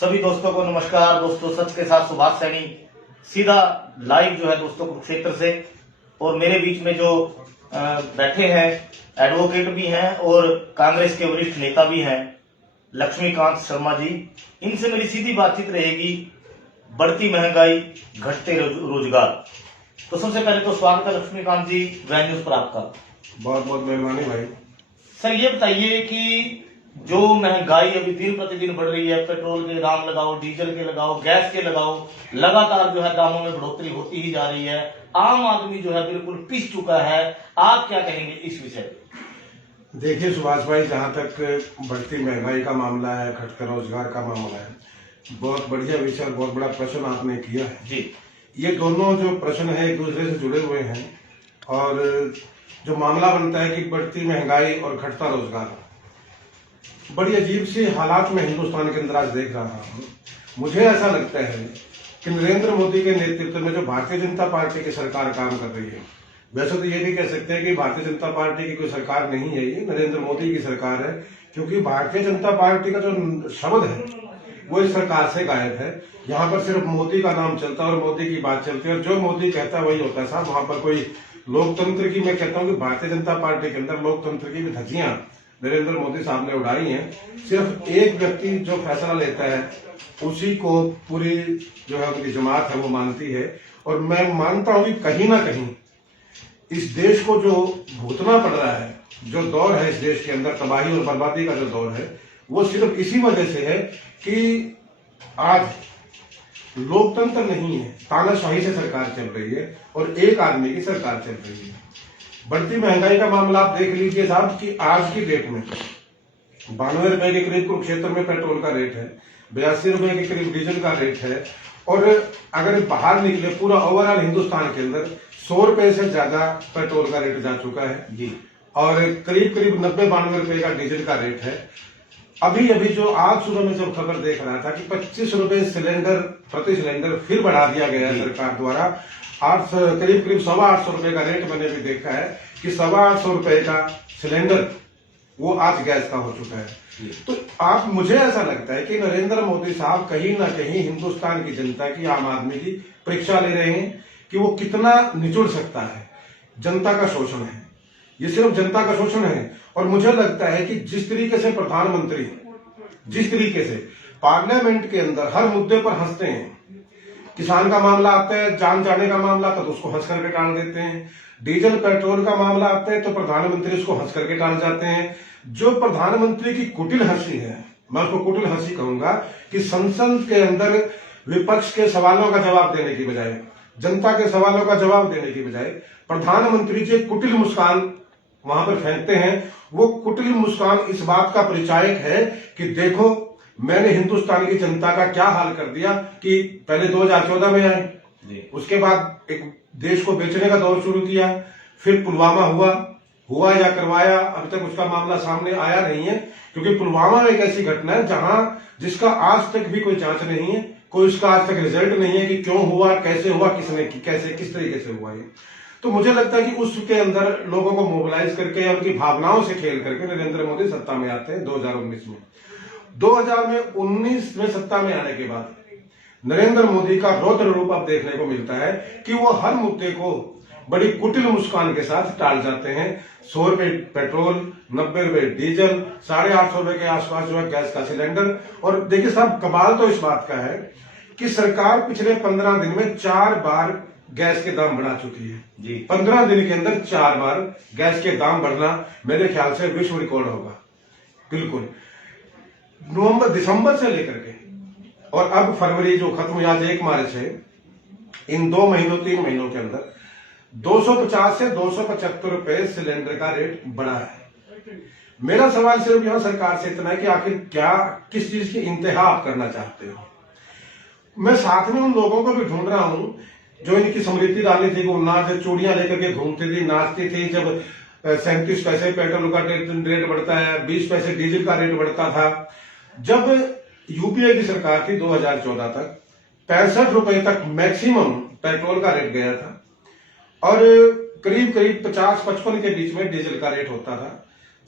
सभी दोस्तों को नमस्कार। दोस्तों, सच के साथ सुभाष सैनी सीधा लाइव जो है दोस्तों कुरुक्षेत्र से। और मेरे बीच में जो बैठे हैं एडवोकेट भी हैं और कांग्रेस के वरिष्ठ नेता भी हैं, लक्ष्मीकांत शर्मा जी। इनसे मेरी सीधी बातचीत रहेगी, बढ़ती महंगाई, घटते रोजगार। तो सबसे पहले तो स्वागत है लक्ष्मीकांत जी वैन न्यूज पर आपका। बहुत बहुत मेहरबानी भाई। सर, ये बताइए कि जो महंगाई अभी दिन प्रतिदिन बढ़ रही है, पेट्रोल के दाम लगाओ, डीजल के लगाओ, गैस के लगाओ, लगातार जो है दामों में बढ़ोतरी होती ही जा रही है। आम आदमी जो है बिल्कुल पिस चुका है। आप क्या कहेंगे इस विषय पे? देखिए सुभाष भाई, जहाँ तक बढ़ती महंगाई का मामला है, घटते रोजगार का मामला है, बहुत बढ़िया विषय और बहुत बड़ा प्रश्न आपने किया है जी। ये दोनों जो प्रश्न है एक दूसरे से जुड़े हुए हैं। और जो मामला बनता है कि बढ़ती महंगाई और घटता रोजगार, बड़ी अजीब सी हालात में हिंदुस्तान के अंदर आज देख रहा हूँ। मुझे ऐसा लगता है कि नरेंद्र मोदी के नेतृत्व में जो भारतीय जनता पार्टी की सरकार काम कर रही है, वैसे तो ये भी कह सकते हैं कि भारतीय जनता पार्टी की कोई सरकार नहीं है, ये नरेंद्र मोदी की सरकार है। क्योंकि भारतीय जनता पार्टी का जो शब्द है वो इस सरकार से गायब है। यहाँ पर सिर्फ मोदी का नाम चलता है और मोदी की बात चलती है और जो मोदी कहता है वही होता है साहब। वहां पर कोई लोकतंत्र की, मैं कहता हूँ कि भारतीय जनता पार्टी के अंदर लोकतंत्र की भी धज्जियां नरेंद्र मोदी साहब ने उड़ाई हैं। सिर्फ एक व्यक्ति जो फैसला लेता है उसी को पूरी जो है उनकी जमात है वो मानती है। और मैं मानता हूं कि कहीं ना कहीं इस देश को जो भुगतना पड़ रहा है, जो दौर है इस देश के अंदर तबाही और बर्बादी का जो दौर है, वो सिर्फ इसी वजह से है कि आज लोकतंत्र नहीं है, तानाशाही से सरकार चल रही है और एक आदमी की सरकार चल रही है। बढ़ती महंगाई का मामला आप देख लीजिए साहब कि आज की डेट में 92 रुपए के करीब कुरुक्षेत्र में पेट्रोल का रेट है, 82 रुपए के करीब डीजल का रेट है। और अगर बाहर निकले पूरा ओवरऑल हिंदुस्तान के अंदर 100 रुपए से ज्यादा पेट्रोल का रेट जा चुका है जी। और करीब करीब 90-92 रुपए का डीजल का रेट है। अभी अभी जो आज सुबह में जब खबर देख रहा था कि 25 रुपए सिलेंडर प्रति सिलेंडर फिर बढ़ा दिया गया है सरकार द्वारा। करीब करीब 850 रुपए का रेट मैंने भी देखा है कि 850 रुपए का सिलेंडर वो आज गैस का हो चुका है। तो आप, मुझे ऐसा लगता है कि नरेंद्र मोदी साहब कहीं ना कहीं हिंदुस्तान की जनता की, आम आदमी की परीक्षा ले रहे हैं कि वो कितना निचुड़ सकता है। जनता का शोषण है, ये सिर्फ जनता का शोषण है। और मुझे लगता है कि जिस तरीके से प्रधानमंत्री जिस तरीके से पार्लियामेंट के अंदर हर मुद्दे पर हंसते हैं, किसान का मामला आता है, जान जाने का मामला आता है तो उसको हंस करके टाल देते हैं, डीजल पेट्रोल का मामला आता है तो प्रधानमंत्री उसको हंस करके टाल जाते हैं। जो प्रधानमंत्री की कुटिल हंसी है, मैं उसको कुटिल हंसी कहूंगा, कि संसद के अंदर विपक्ष के सवालों का जवाब देने की बजाय, जनता के सवालों का जवाब देने की बजाय प्रधानमंत्री जी कुटिल मुस्कान वहां पर फेंकते हैं। वो कुटिल मुस्कान इस बात का परिचायक है कि देखो मैंने हिंदुस्तान की जनता का क्या हाल कर दिया। कि पहले 2014 में आए, उसके बाद एक देश को बेचने का दौर शुरू किया, फिर पुलवामा हुआ या करवाया, अभी तक उसका मामला सामने आया नहीं है। क्योंकि पुलवामा एक ऐसी घटना है जहां जिसका आज तक भी कोई जांच नहीं है, कोई उसका आज तक रिजल्ट नहीं है कि क्यों हुआ, कैसे हुआ, किसने कैसे किस तरीके से हुआ ये। तो मुझे लगता है कि उसके अंदर लोगों को मोबिलाइज करके, उनकी भावनाओं से खेल करके नरेंद्र मोदी सत्ता में आते हैं 2019 में। 2019 में सत्ता में आने के बाद नरेंद्र मोदी का रौद्र रूप अब देखने को मिलता है कि वो हर मुद्दे को बड़ी कुटिल मुस्कान के साथ टाल जाते हैं। 100 रुपए पेट्रोल, 90 रुपए डीजल, 850 रुपए के आसपास जो है गैस का सिलेंडर। और देखिए साहब, कमाल तो इस बात का है कि सरकार पिछले 15 दिन में 4 बार गैस के दाम बढ़ा चुकी है जी। 15 दिन के अंदर 4 बार गैस के दाम बढ़ना मेरे ख्याल से विश्व रिकॉर्ड होगा। बिल्कुल नवंबर दिसंबर से लेकर के और अब फरवरी जो खत्म हुई, आज 1 मार्च है, इन 2 महीनों 3 महीनों के अंदर 250 से 275 रुपए सिलेंडर का रेट बढ़ा है। मेरा सवाल सिर्फ यहां सरकार से इतना है कि आखिर क्या, किस चीज की इंतहा आप करना चाहते हो। मैं साथ में उन लोगों को भी ढूंढ रहा हूं जो इनकी समृद्धि डाली थी, वो नाच चूड़ियां लेकर के घूमती थी, नाचती थी। जब 37 पैसे पेट्रोल का रेट बढ़ता है, 20 पैसे डीजल का रेट बढ़ता था। जब यूपीए की सरकार थी 2014 तक 65 रुपए तक मैक्सिमम पेट्रोल का रेट गया था और करीब करीब 50-55 के बीच में डीजल का रेट होता था।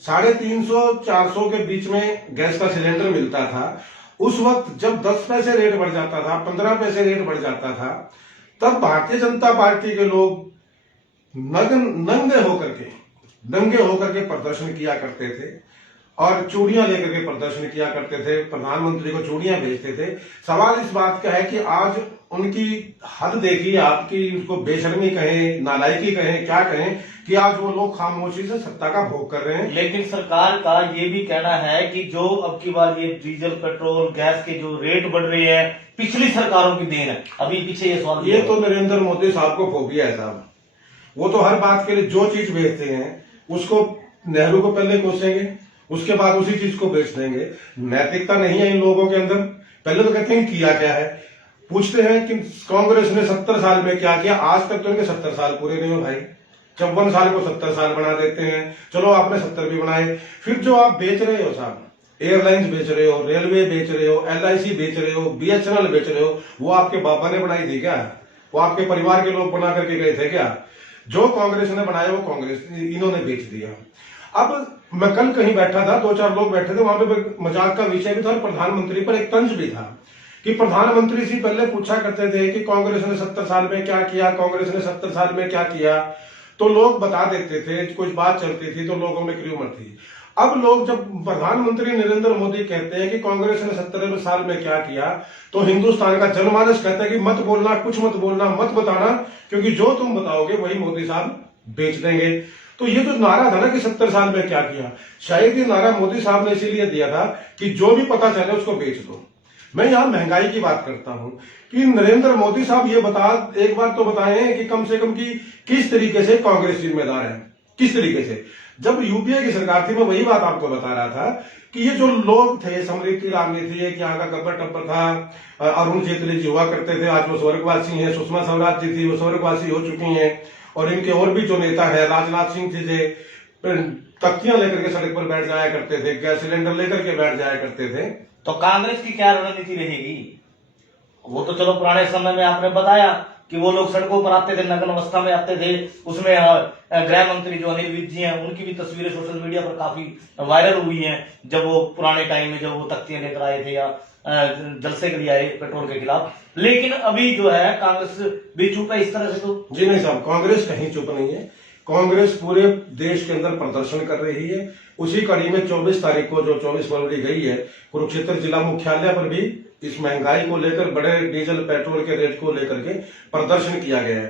350-400 के बीच में गैस का सिलेंडर मिलता था। उस वक्त जब 10 पैसे रेट बढ़ जाता था, 15 पैसे रेट बढ़ जाता था, तब भारतीय जनता पार्टी के लोग नंगे होकर के प्रदर्शन किया करते थे और चूड़ियां लेकर के प्रदर्शन किया करते थे, प्रधानमंत्री को चूड़ियां भेजते थे। सवाल इस बात का है कि आज उनकी हद देखिए आपकी, उसको बेशर्मी कहें, नालायकी कहें, क्या कहें, कि आज वो लोग खामोशी से सत्ता का भोग कर रहे हैं। लेकिन सरकार का ये भी कहना है कि जो अब की बार ये डीजल, पेट्रोल, गैस के जो रेट बढ़ रहे हैं पिछली सरकारों की देन है। अभी पीछे ये सवाल, ये तो नरेंद्र मोदी साहब को फोबिया है साहब। वो तो हर बात के लिए जो चीज बेचते हैं उसको नेहरू को पहले कोसेंगे, उसके बाद उसी चीज को बेच देंगे। नैतिकता नहीं है इन लोगों के अंदर। पहले तो कहते हैं किया क्या है, पूछते हैं कि कांग्रेस ने 70 साल में क्या किया। आज तक तो इनके 70 साल पूरे नहीं हो भाई। 54 साल को 70 साल बना देते हैं। चलो आपने 70 भी बनाए, फिर जो आप बेच रहे हो साहब, एयरलाइंस बेच रहे हो, रेलवे बेच रहे हो, LIC बेच रहे हो, BHNL बेच रहे हो, वो आपके बाबा ने बनाई थी क्या? वो आपके परिवार के लोग बना करके गए थे क्या? जो कांग्रेस ने बनाया वो कांग्रेस इन्होंने बेच दिया। अब मैं कल कहीं बैठा था, 2-4 लोग बैठे थे, वहां पे मजाक का विषय भी था और प्रधानमंत्री पर एक तंज भी था कि प्रधानमंत्री से पहले पूछा करते थे कि कांग्रेस ने 70 साल में क्या किया, कांग्रेस ने 70 साल में क्या किया, तो लोग बता देते थे, कुछ बात चलती थी तो लोगों में क्यूमर थी। अब लोग जब प्रधानमंत्री नरेंद्र मोदी कहते हैं कि कांग्रेस ने 70 साल में क्या किया, तो हिंदुस्तान का जनमानस कहता है कि मत बोलना, कुछ मत बोलना, मत बताना, क्योंकि जो तुम बताओगे वही मोदी साहब बेच देंगे। तो ये जो नारा था ना कि 70 साल में क्या किया, शायद ये नारा मोदी साहब ने इसीलिए दिया था कि जो भी पता चले उसको बेच दो। मैं यहाँ महंगाई की बात करता हूँ कि नरेंद्र मोदी साहब ये एक बात तो बताएं कि कम से कम कि किस तरीके से कांग्रेस जिम्मेदार है, किस तरीके से। जब यूपीए की सरकार थी, मैं वही बात आपको बता रहा था कि ये जो लोग थे, स्मृति ईरानी थी, एक यहाँ का गब्बर टब्बर था, अरुण जेटली जी हुआ करते थे, आज वो स्वर्गवासी हैं, सुषमा स्वराज जी थी, वो स्वर्गवासी हो चुकी हैं, और इनके और भी जो नेता है, राजनाथ सिंह जी जे तख्तियां लेकर के सड़क पर बैठ जाया करते थे, गैस सिलेंडर लेकर के बैठ जाया करते थे। तो कांग्रेस की क्या रणनीति रहेगी? वो तो चलो पुराने समय में आपने बताया कि वो लोग सड़कों पर आते थे, नग्न अवस्था में आते थे। उसमें गृह मंत्री जो अनिल विज जी हैं, उनकी भी तस्वीरें सोशल मीडिया पर काफी वायरल हुई हैं, जब वो पुराने टाइम में जब वो तख्तियां लेकर आए थे या जलसे के लिए आए पेट्रोल के खिलाफ। लेकिन अभी जो है कांग्रेस भी चुप है इस तरह से। तो जी नहीं साहब, कांग्रेस कहीं चुप नहीं है। कांग्रेस पूरे देश के अंदर प्रदर्शन कर रही है। उसी कड़ी में 24 तारीख को, जो 24 फरवरी गई है, कुरुक्षेत्र जिला मुख्यालय पर भी इस महंगाई को लेकर, बड़े डीजल पेट्रोल के रेट को लेकर के प्रदर्शन किया गया है।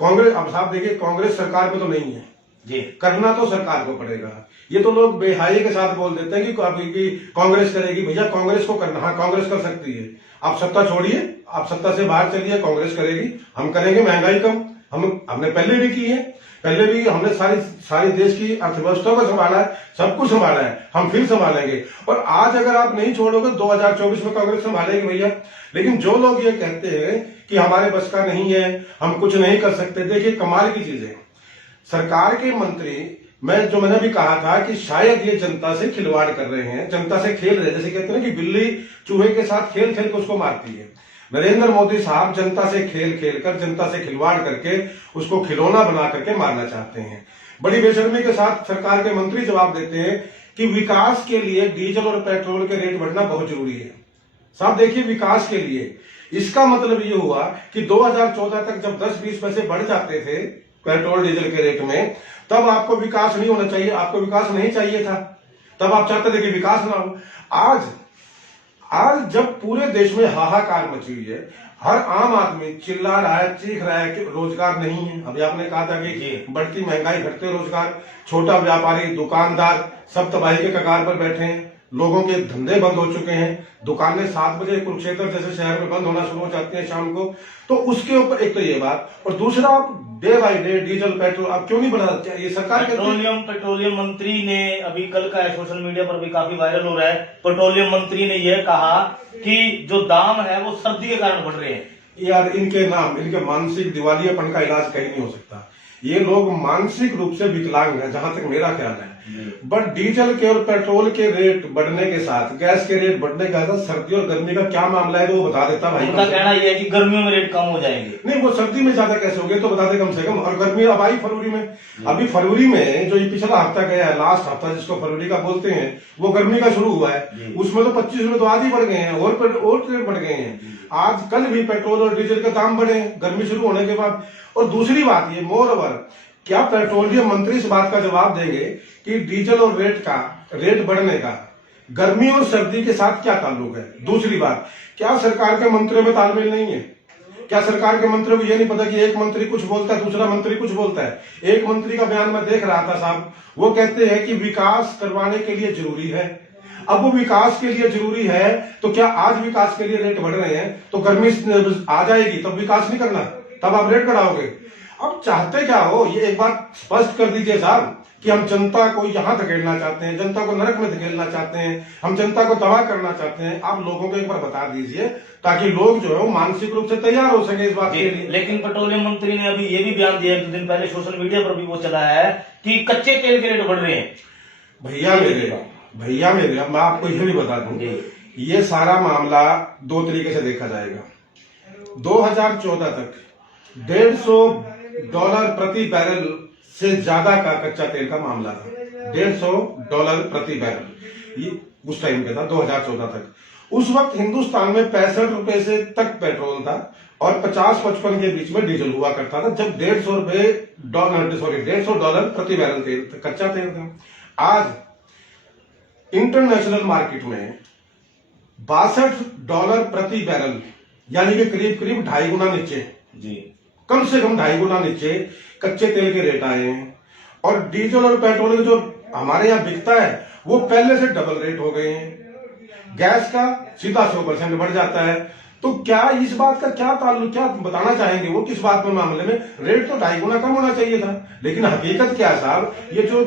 कांग्रेस, अब साहब देखिए, कांग्रेस सरकार में तो नहीं है जी, करना तो सरकार को पड़ेगा। ये तो लोग बेहाई के साथ बोल देते हैं कि कांग्रेस करेगी। भैया कांग्रेस को करना, हाँ कांग्रेस कर सकती है। आप सत्ता छोड़िए, आप सत्ता से बाहर चलिए, कांग्रेस करेगी। हम करेंगे महंगाई कम। हमने पहले भी की है, पहले भी हमने सारी देश की अर्थव्यवस्था को संभाला है, सब कुछ संभाला है, हम फिर संभालेंगे। और आज अगर आप नहीं छोड़ोगे, 2024 में कांग्रेस संभालेगी भैया। लेकिन जो लोग ये कहते हैं कि हमारे बस का नहीं है, हम कुछ नहीं कर सकते, देखिए कमाल की चीज है। सरकार के मंत्री, मैंने भी कहा था कि शायद ये जनता से खिलवाड़ कर रहे हैं, जनता से खेल रहे हैं। जैसे कहते हैं कि बिल्ली चूहे के साथ खेल खेल के उसको मारती है। नरेंद्र मोदी साहब जनता से खेल खेल कर, जनता से खिलवाड़ करके उसको खिलौना बना करके मारना चाहते हैं। बड़ी बेशर्मी के साथ सरकार के मंत्री जवाब देते हैं कि विकास के लिए डीजल और पेट्रोल के रेट बढ़ना बहुत जरूरी है। साहब देखिए, विकास के लिए, इसका मतलब ये हुआ कि 2014 तक जब 10-20 पैसे बढ़ जाते थे पेट्रोल डीजल के रेट में, तब आपको विकास नहीं होना चाहिए, आपको विकास नहीं चाहिए था, तब आप चाहते थे कि विकास ना हो। आज जब पूरे देश में हाहाकार मची हुई है, हर आम आदमी चिल्ला रहा है, चीख रहा है कि रोजगार नहीं है। अभी आपने कहा था कि बढ़ती महंगाई, घटते रोजगार, छोटा व्यापारी, दुकानदार सब तबाही के कगार पर बैठे हैं। लोगों के धंधे बंद हो चुके हैं। दुकानें 7 बजे कुरुक्षेत्र जैसे शहर में बंद होना शुरू हो जाती है शाम को। तो उसके ऊपर एक तो ये बात, और दूसरा आप day by day diesel petrol आप क्यों नहीं बढ़ा? ये सरकार पेट्रोलियम मंत्री ने, अभी कल का है, सोशल मीडिया पर भी काफी वायरल हो रहा है, पेट्रोलियम मंत्री ने यह कहा कि जो दाम है वो सर्दी के कारण बढ़ रहे हैं। यार इनके मानसिक दिवालियापन का इलाज कहीं नहीं हो सकता। ये लोग मानसिक रूप से विकलांग हैं, जहां तक मेरा ख्याल है। बट डीजल के और पेट्रोल के रेट बढ़ने के साथ, गैस के रेट बढ़ने के साथ सर्दी और गर्मी का क्या मामला है तो वो बता देता भाई। उनका कहना यह है कि गर्मियों में रेट कम हो जाएंगे। नहीं, वो सर्दी में ज्यादा कैसे हो गए तो बता दे कम से कम। और गर्मी अब आई फरवरी में, अभी फरवरी में जो ये पिछला हफ्ता गया है, लास्ट हफ्ता जिसको फरवरी का बोलते हैं, वो गर्मी का शुरू हुआ है, उसमें तो 25 रुपए तो आधी बढ़ गए हैं और रेट बढ़ गए हैं। आज कल भी पेट्रोल और डीजल के दाम बढ़े गर्मी शुरू होने के बाद। और दूसरी बात ये, मोर ओवर, क्या पेट्रोलियम मंत्री इस बात का जवाब देंगे कि डीजल और रेट बढ़ने का गर्मी और सर्दी के साथ क्या ताल्लुक है? दूसरी बात, क्या सरकार के मंत्रियों में तालमेल नहीं है? क्या सरकार के मंत्रियों को ये नहीं पता कि एक मंत्री कुछ बोलता है, दूसरा मंत्री कुछ बोलता है? एक मंत्री का बयान मैं देख रहा था साहब, वो कहते हैं कि विकास करवाने के लिए जरूरी है। अब वो विकास के लिए जरूरी है तो क्या आज विकास के लिए रेट बढ़ रहे हैं तो गर्मी आ जाएगी तब विकास नहीं करना, तब आप रेट बढ़ाओगे? अब चाहते क्या हो, ये एक बात स्पष्ट कर दीजिए साहब कि हम जनता को यहां धकेलना चाहते हैं, जनता को नरक में धकेलना चाहते हैं, हम जनता को तबाह करना चाहते हैं। आप लोगों को एक बार बता दीजिए ताकि लोग जो है वो मानसिक रूप से तैयार हो सके इस बात के लिए। लेकिन पेट्रोलियम मंत्री ने अभी ये भी बयान दिया, 2 दिन पहले सोशल मीडिया पर भी वो चला है कि कच्चे तेल के रेट बढ़ रहे हैं। भैया मेरे अब मैं आपको ये भी बता दूं, ये सारा मामला दो तरीके से देखा जाएगा। 2014 तक $150 प्रति बैरल से ज्यादा का कच्चा तेल का मामला था। $150 प्रति बैरल ये उस टाइम पे था, 2014 तक। उस वक्त हिंदुस्तान में 65 रुपए से तक पेट्रोल था और 50-55 के बीच में डीजल हुआ करता था, जब $150 प्रति बैरल तेल कच्चा तेल था। आज इंटरनेशनल मार्केट में $62 प्रति बैरल, यानी कि करीब 2.5 गुना नीचे, कम से कम 2.5 गुना नीचे कच्चे तेल के रेट आए हैं। और डीजल और पेट्रोल जो हमारे यहाँ बिकता है वो पहले से डबल रेट हो गए हैं। गैस का सीधा 100% बढ़ जाता है। तो क्या इस बात का क्या ताल्लुक, क्या बताना चाहेंगे वो किस बात में मामले में? रेट तो 2.5 गुना कम होना चाहिए था, लेकिन हकीकत क्या है साहब, ये जो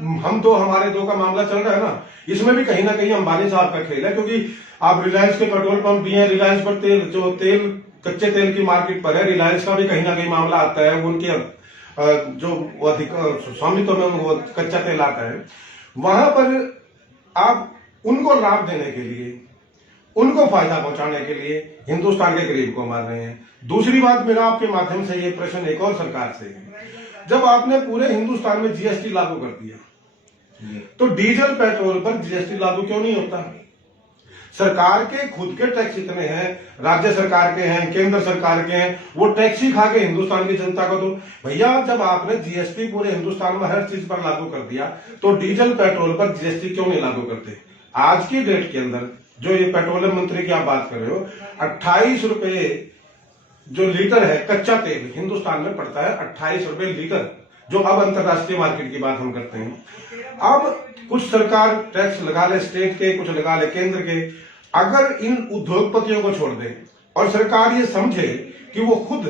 हमारे दो का मामला चल रहा है ना, इसमें भी कहीं ना कहीं अंबानी साहब का खेल है। क्योंकि आप रिलायंस के पेट्रोल पंप भी हैं, रिलायंस पर तेल कच्चे तेल की मार्केट पर है, रिलायंस का भी कहीं ना कहीं मामला आता है। उनके जो अधिक स्वामित्व में वो कच्चा तेल आता है, वहां पर आप उनको लाभ देने के लिए, उनको फायदा पहुंचाने के लिए हिंदुस्तान के गरीब को मार रहे हैं। दूसरी बात, मेरा आपके माध्यम से ये प्रश्न एक और सरकार से है, जब आपने पूरे हिंदुस्तान में जीएसटी लागू कर दिया तो डीजल पेट्रोल पर जीएसटी लागू क्यों नहीं होता? सरकार के खुद के टैक्स इतने हैं, राज्य सरकार के हैं, केंद्र सरकार के हैं, वो टैक्स ही खा के हिंदुस्तान की जनता को दो। भैया जब आपने जीएसटी पूरे हिंदुस्तान में हर चीज पर लागू कर दिया तो डीजल पेट्रोल पर जीएसटी क्यों नहीं लागू करते? आज की डेट के अंदर जो ये पेट्रोलियम मंत्री की आप बात कर रहे हो, 28 रुपए जो लीटर है कच्चा तेल हिंदुस्तान में पड़ता है, 28 रुपए लीटर, जो अब अंतरराष्ट्रीय मार्केट की बात हम करते हैं। अब कुछ सरकार टैक्स लगा ले स्टेट के, कुछ लगा ले केंद्र के। अगर इन उद्योगपतियों को छोड़ दे और सरकार ये समझे कि वो खुद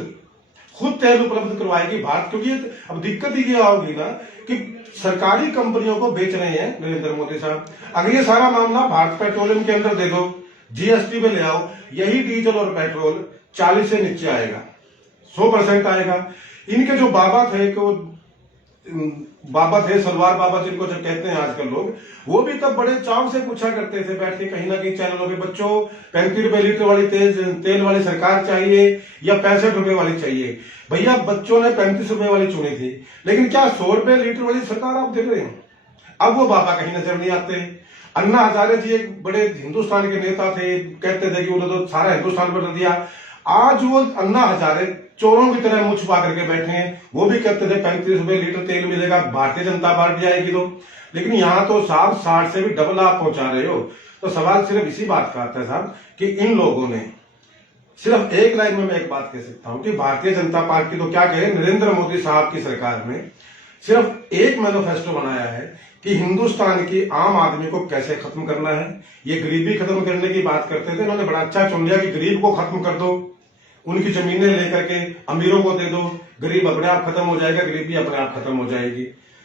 तेल उपलब्ध करवाएगी भारत, क्योंकि अब दिक्कत ये होगी ना कि सरकारी कंपनियों को बेच रहे हैं नरेंद्र मोदी साहब। अगर ये सारा मामला भारत पेट्रोलियम के अंदर दे दो, जीएसटी में ले आओ, यही डीजल और पेट्रोल 40 से नीचे आएगा, 100% आएगा। इनके जो बाबा थे सलवार बाबा जिनको जब कहते हैं आजकल लोग, वो भी तब बड़े चाव से पूछा करते थे बैठ के कहीं ना कहीं चैनलों पे, बच्चों 35 रुपए लीटर वाली तेल वाली सरकार चाहिए या 65 रुपए वाली चाहिए? भैया बच्चों ने 35 रुपए वाली चुनी थी, लेकिन क्या 100 रुपए लीटर वाली सरकार आप देख रहे हैं? अब वो बाबा कहीं नजर नहीं आते। अन्ना हजारे जी एक बड़े हिंदुस्तान के नेता थे, कहते थे कि उन्होंने तो सारा हिंदुस्तान बदल दिया। आज वो अन्ना हजारे चोरों की तरह मुंह छुपा करके बैठे हैं। वो भी कहते थे 35 रुपए लीटर तेल मिलेगा, भारतीय जनता पार्टी आएगी तो। लेकिन यहाँ तो साहब 60 से भी डबल आप पहुंचा रहे हो। तो सवाल सिर्फ इसी बात का आता है साहब कि इन लोगों ने सिर्फ एक लाइन में मैं एक बात कह सकता हूं कि भारतीय जनता पार्टी तो क्या कहे, नरेंद्र मोदी साहब की सरकार में सिर्फ एक मैनिफेस्टो बनाया है कि हिंदुस्तान की आम आदमी को कैसे खत्म करना है। ये गरीबी खत्म करने की बात करते थे, इन्होंने बड़ा अच्छा चुन लिया कि गरीब को खत्म कर दो, उनकी जमीनें लेकर के अमीरों को दे दो, गरीब अपने आप खत्म हो जाएगा, गरीबी अपने आप खत्म हो जाएगी।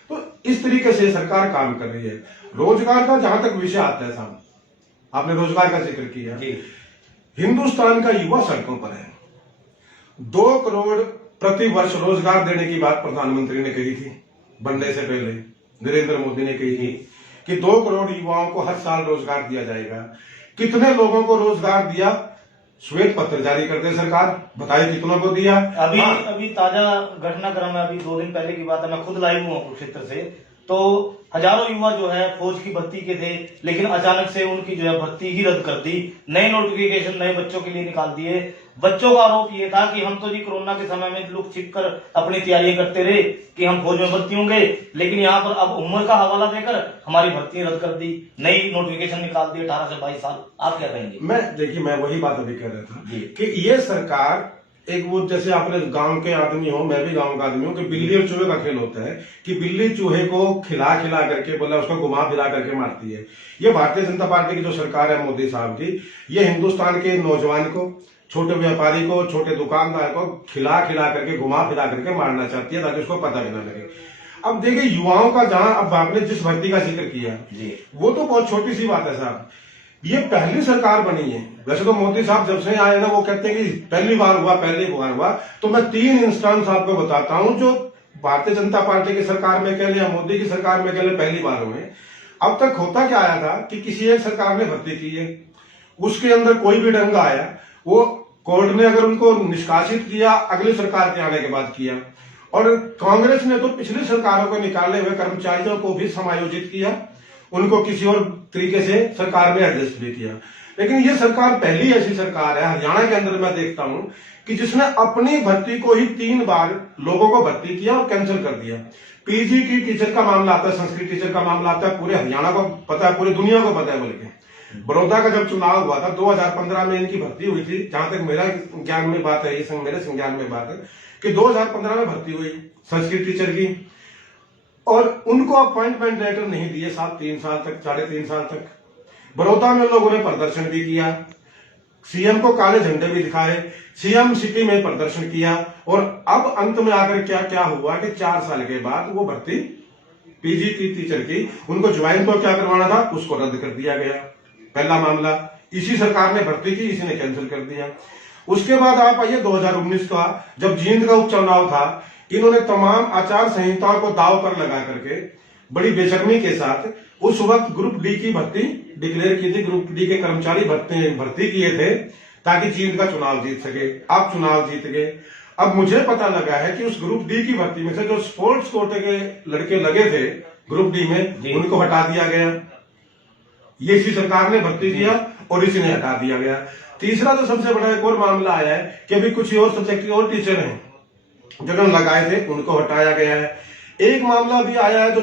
तो इस तरीके से सरकार काम कर रही है। रोजगार का जहां तक विषय आता है साहब, आपने रोजगार का जिक्र किया, हिंदुस्तान का युवा सड़कों पर है। 2 करोड़ प्रति वर्ष रोजगार देने की बात प्रधानमंत्री ने कही थी बनने से पहले। नरेंद्र मोदी ने कही थी कि 2 करोड़ युवाओं को हर साल रोजगार दिया जाएगा। कितने लोगों को रोजगार दिया? श्वेत पत्र जारी कर दे सरकार, बताइए कितनों को दिया? अभी ताजा घटनाक्रम है, अभी 2 दिन पहले की बात है, मैं खुद लाइव हुआ कुरुक्षेत्र से। तो हजारों युवा जो है फौज की भर्ती के थे, लेकिन अचानक से उनकी जो है भर्ती ही रद्द कर दी, नए नोटिफिकेशन नए बच्चों के लिए निकाल दिए। बच्चों का आरोप ये था कि हम तो जी कोरोना के समय में लुक छिप कर अपनी तैयारियां करते रहे कि हम फौज में भर्ती होंगे, लेकिन यहाँ पर अब उम्र का हवाला देकर हमारी भर्ती रद्द कर दी, नई नोटिफिकेशन निकाल दी 18 से 22 साल। आप क्या कहेंगे? देखिए, मैं वही बात अभी कह रहा था कि ये सरकार एक, वो जैसे आपने गांव के आदमी हो, मैं भी गांव का आदमी हूं, कि बिल्ली और चूहे का खेल होता है कि बिल्ली चूहे को खिला खिला करके, बोला उसको घुमा फिरा करके मारती है। ये भारतीय जनता पार्टी की जो सरकार है मोदी साहब की, ये हिंदुस्तान के नौजवान को, छोटे व्यापारी को, छोटे दुकानदार को खिला खिला करके, घुमा फिरा करके मारना चाहती है ताकि उसको पता भी ना लगे। अब देखिए, युवाओं का जहां, अब आपने जिस भर्ती का जिक्र किया वो तो बहुत छोटी सी बात है साहब। ये पहली सरकार बनी है। वैसे तो मोदी साहब जब से आए ना, वो कहते हैं कि पहली बार हुआ। तो मैं 3 इंस्टेंस आपको बताता हूं जो भारतीय जनता पार्टी की सरकार में कह लिया, मोदी की सरकार में कह लिया, पहली बार हुए। अब तक होता क्या आया था कि किसी एक सरकार ने भर्ती की है, उसके अंदर कोई भी दंगा आया, वो कोर्ट ने अगर उनको निष्कासित किया, अगली सरकार के आने के बाद किया। और कांग्रेस ने तो पिछली सरकारों को निकाले हुए कर्मचारियों को भी समायोजित किया, उनको किसी और तरीके से सरकार में एडजस्ट भी किया। लेकिन ये सरकार पहली ऐसी सरकार है हरियाणा के अंदर मैं देखता हूं कि जिसने अपनी भर्ती को ही 3 बार लोगों को भर्ती किया और कैंसिल कर दिया। पीजी की टीचर का मामला आता है, संस्कृत टीचर का मामला आता है, पूरे हरियाणा को पता है, पूरी दुनिया को पता है। बल्कि बड़ौदा का जब चुनाव हुआ था 2015 में इनकी भर्ती हुई थी, जहां तक मेरा ज्ञान में बात है, ये मेरे संज्ञान में बात है कि 2015 में भर्ती हुई संस्कृत टीचर की, और उनको अपॉइंटमेंट लेटर नहीं दिए 3 साल तक, 3.5 साल तक। बड़ौदा में लोगों ने प्रदर्शन भी किया, सीएम को काले झंडे भी दिखाए, सीएम सिटी में प्रदर्शन किया, और अब अंत में आकर क्या क्या हुआ कि 4 साल के बाद वो भर्ती पीजी की टीचर की, उनको ज्वाइन तो क्या करवाना था उसको रद्द कर दिया गया। पहला मामला, इसी सरकार ने भर्ती की, इसी ने कैंसिल कर दिया। उसके बाद आप आइए 2019 का, जब जींद का उपचुनाव था, इन्होंने तमाम आचार संहिताओं को दाव पर लगा करके बड़ी बेशर्मी के साथ उस वक्त ग्रुप डी की भर्ती डिक्लेयर की थी, ग्रुप डी के कर्मचारी भर्ती किए थे ताकि जींद का चुनाव जीत सके। आप चुनाव जीत गए। अब मुझे पता लगा है कि उस ग्रुप डी की भर्ती में से जो स्पोर्ट्स कोटे के लड़के लगे थे ग्रुप डी में, उनको हटा दिया गया। ये इसी सरकार ने भर्ती किया और इसी ने हटा दिया गया। तीसरा जो सबसे बड़ा एक और मामला आया है कि अभी कुछ और सब्जेक्ट के और टीचर हैं जिन्होंने लगाए थे, उनको हटाया गया है। एक मामला भी आया है जो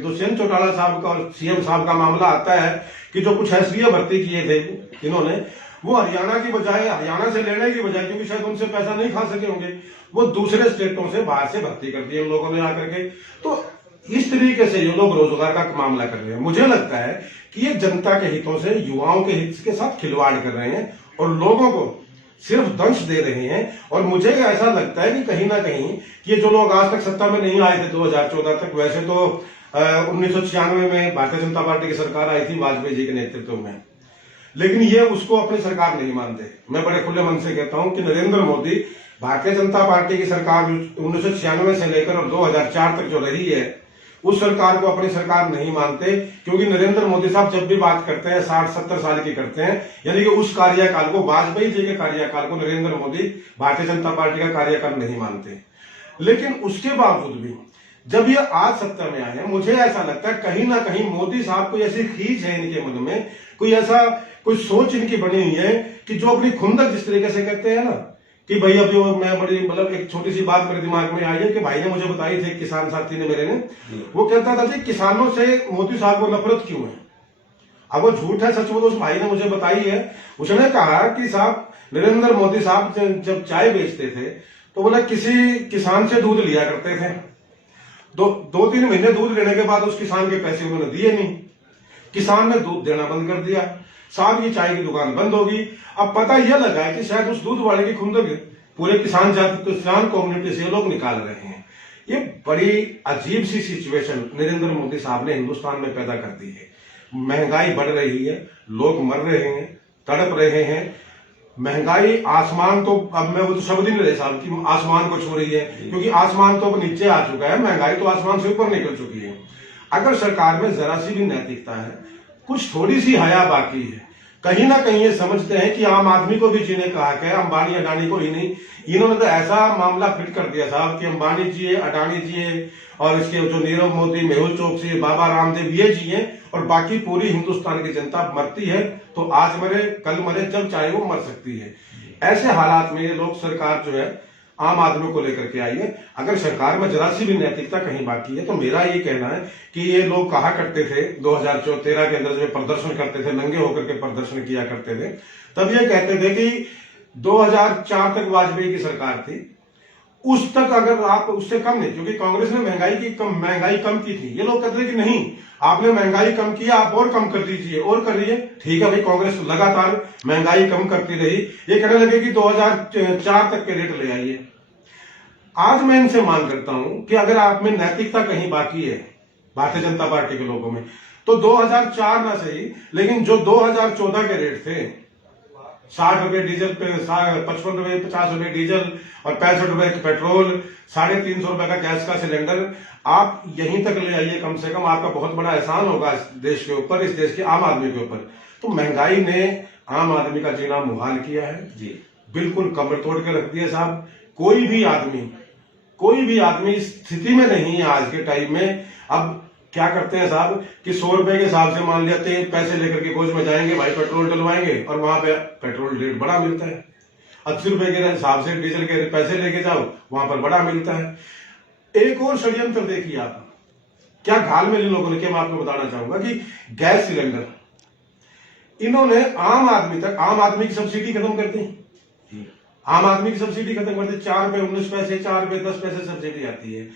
दुष्यंत चौटाला साहब का और सीएम साहब का मामला आता है कि जो कुछ एसडीओ भर्ती किए थे इन्होंने, वो हरियाणा की बजाय, हरियाणा से लेने की बजाय, क्योंकि शायद उनसे पैसा नहीं खा सके होंगे, वो दूसरे स्टेटों से बाहर से भर्ती कर दिए उन लोगों ने आकर के। तो इस तरीके से ये लोग रोजगार का मामला कर रहे हैं। मुझे लगता है कि ये जनता के हितों से, युवाओं के हित के साथ खिलवाड़ कर रहे हैं और लोगों को सिर्फ दंश दे रहे हैं। और मुझे ऐसा लगता है कि कहीं ना कहीं ये जो लोग आज तक सत्ता में नहीं आए थे 2014 तक, वैसे तो 1996 में भारतीय जनता पार्टी की सरकार आई थी वाजपेयी जी के नेतृत्व में, लेकिन ये उसको अपनी सरकार नहीं मानते। मैं बड़े खुले मन से कहता हूं कि नरेंद्र मोदी, भारतीय जनता पार्टी की सरकार 1996 से लेकर और 2004 तक जो रही है, उस सरकार को अपनी सरकार नहीं मानते, क्योंकि नरेंद्र मोदी साहब जब भी बात करते हैं 60-70 साल की करते हैं, यानी कि उस कार्यकाल को, वाजपेयी जी के कार्यकाल को नरेंद्र मोदी भारतीय जनता पार्टी का कार्यकाल नहीं मानते। लेकिन उसके बावजूद भी जब ये आज सत्ता में आए हैं, मुझे ऐसा लगता है कहीं ना कहीं मोदी साहब को ऐसी खींच है इनके मन में, कोई सोच इनकी बनी हुई है कि जो अपनी खुंदक जिस तरीके से कहते हैं ना कि भाई अभी मैं बड़ी, मतलब एक छोटी सी बात मेरे दिमाग में आई है कि भाई ने मुझे बताई थी, किसान साथी ने मेरे ने, वो कहता था कि किसानों से मोदी साहब को नफरत क्यों है। अब वो झूठ है सच, वो तो उस भाई ने मुझे बताई है। उसने कहा कि साहब, नरेंद्र मोदी साहब जब चाय बेचते थे तो बोला किसी किसान से दूध लिया करते थे, 2-3 महीने दूध लेने के बाद उस किसान के पैसे उन्होंने दिए नहीं, किसान ने दूध देना बंद कर दिया, साहब की चाय की दुकान बंद होगी। अब पता यह लगा है कि शायद उस दूध वाले की खुंदक पूरे किसान कम्युनिटी से लोग निकाल रहे हैं। ये बड़ी अजीब सी सिचुएशन नरेंद्र मोदी साहब ने हिंदुस्तान में पैदा कर दी है। महंगाई बढ़ रही है, लोग मर रहे हैं, तड़प रहे हैं, महंगाई आसमान तो, अब मैं वो तो शब्द ही नहीं रहे साहब कि आसमान को छू रही है, क्योंकि आसमान तो अब नीचे आ चुका है, महंगाई तो आसमान से ऊपर निकल चुकी है। अगर सरकार में जरा सी भी नैतिकता है, कुछ थोड़ी सी हया बाकी है, कहीं ना कहीं ये समझते हैं कि आम आदमी को भी जीने का हक है, अंबानी अडानी को ही नहीं। इन्होंने तो ऐसा मामला फिट कर दिया साहब कि अंबानी जिए, अडानी जिए, और इसके जो नीरव मोदी, मेहुल चोकसी, बाबा रामदेव ये जिए, और बाकी पूरी हिंदुस्तान की जनता मरती है तो आज मरे कल मरे, जब चाहे वो मर सकती है। ऐसे हालात में ये लोग सरकार जो है आम आदमी को लेकर के आई है। अगर सरकार में जरा सी भी नैतिकता कहीं बाकी है तो मेरा ये कहना है कि ये लोग कहा करते थे 2013 के अंदर जब प्रदर्शन करते थे, नंगे होकर के प्रदर्शन किया करते थे, तब ये कहते थे कि 2004 तक वाजपेयी की सरकार थी, उस तक अगर आप उससे कम नहीं, क्योंकि कांग्रेस ने महंगाई कम की थी। ये लोग कहते थे कि नहीं, आपने महंगाई कम किया, आप और कम कर दीजिए, और कर रही है। ठीक है भाई, कांग्रेस लगातार महंगाई कम करती रही, ये कहने लगे कि 2004 तक के रेट ले आइए। आज मैं इनसे मांग करता हूं कि अगर आप में नैतिकता कहीं बाकी है भारतीय जनता पार्टी के लोगों में, तो 2004 ना सही, लेकिन जो 2014 के रेट थे, 60 रुपए डीजल पे, 55 रुपए 50 रुपए डीजल और 65 रुपए पेट्रोल, 350 रुपए का गैस का सिलेंडर, आप यहीं तक ले आइए कम से कम। आपका बहुत बड़ा एहसान होगा इस देश के ऊपर, इस देश के आम आदमी के ऊपर। तो महंगाई ने आम आदमी का जीना मुहाल किया है जी, बिल्कुल कमर तोड़ के रख दिया साहब। कोई भी आदमी इस स्थिति में नहीं है आज के टाइम में। अब क्या करते हैं साहब कि 100 रुपए के हिसाब से मान लेते हैं, पैसे लेकर के कोच में जाएंगे भाई, पेट्रोल डलवाएंगे, और वहां पे पेट्रोल रेट बड़ा मिलता है। 80 रुपए के हिसाब से डीजल के पैसे लेके जाओ, वहां पर बड़ा मिलता है। एक और षड्यंत्र देखिए आप, क्या घाल में इन लोगों ने, मैं आपको बताना चाहूंगा कि गैस सिलेंडर इन्होंने आम आदमी की सब्सिडी खत्म कर दी। आम आदमी की सब्सिडी खत्म कर दी, 4 रुपए 19 पैसे, 4 रुपए 10 पैसे सब्सिडी आती है।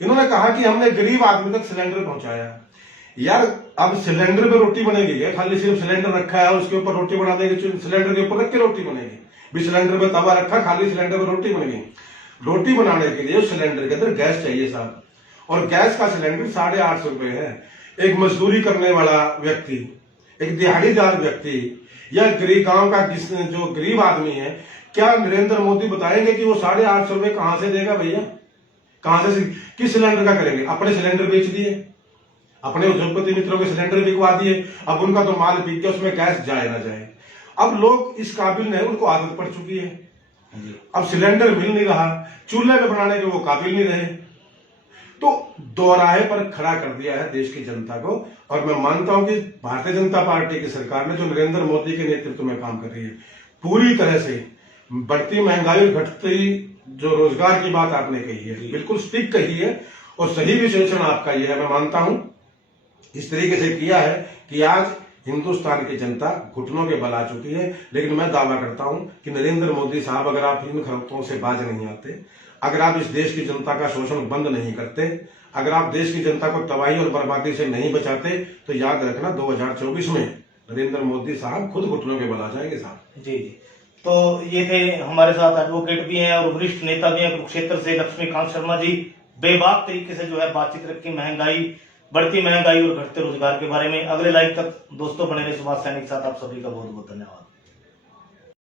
इन्होंने कहा कि हमने गरीब आदमी तक सिलेंडर पहुंचाया। यार, अब सिलेंडर पे रोटी बनेगी क्या? खाली सिर्फ सिलेंडर रखा है, उसके ऊपर रोटी बना देंगे, सिलेंडर के ऊपर रख के रोटी बनेगी? भी सिलेंडर पे तवा रखा, खाली सिलेंडर पे रोटी बनेगी? रोटी बनाने के लिए सिलेंडर के अंदर गैस चाहिए साहब, और गैस का सिलेंडर 850 रुपए है। एक मजदूरी करने वाला व्यक्ति, एक दिहाड़ीदार व्यक्ति, या गांव का जो गरीब आदमी है, क्या नरेंद्र मोदी बताएंगे कि वो 850 रुपए कहां से देगा भैया? कहां से, किस सिलेंडर का करेंगे? अपने सिलेंडर बेच दिए, अपने उद्योगपति मित्रों के सिलेंडर बिकवा दिए, अब उनका तो माल बिक गया, उसमें गैस जाए ना जाए। अब लोग इस काबिल नहीं, उनको आदत पड़ चुकी है, अब सिलेंडर मिल नहीं रहा, चूल्हे में बनाने के वो काबिल नहीं रहे, तो दोराहे पर खड़ा कर दिया है देश की जनता को। और मैं मानता हूं कि भारतीय जनता पार्टी की सरकार ने जो नरेंद्र मोदी के नेतृत्व में काम कर रही है, पूरी तरह से बढ़ती महंगाई और घटती जो रोजगार की बात आपने कही है, बिल्कुल ठीक कही है, और सही विश्लेषण आपका यह है। मैं मानता हूं इस तरीके से किया है कि आज हिंदुस्तान की जनता घुटनों के बल आ चुकी है। लेकिन मैं दावा करता हूं कि नरेंद्र मोदी साहब, अगर आप इन खरौतों से बाज नहीं आते, अगर आप इस देश की जनता का शोषण बंद नहीं करते, अगर आप देश की जनता को तबाही और बर्बादी से नहीं बचाते, तो याद रखना 2024 में नरेंद्र मोदी साहब खुद घुटनों के बल आ जाएंगे साहब। जी जी। तो ये थे हमारे साथ एडवोकेट भी हैं और वरिष्ठ नेता भी हैं कुरुक्षेत्र से, लक्ष्मीकांत शर्मा जी। बेबाक तरीके से जो है बातचीत रखी महंगाई, बढ़ती महंगाई और घटते रोजगार के बारे में। अगले लाइव तक दोस्तों बने रहे सुभाष सैनिक के साथ। आप सभी का बहुत बहुत धन्यवाद।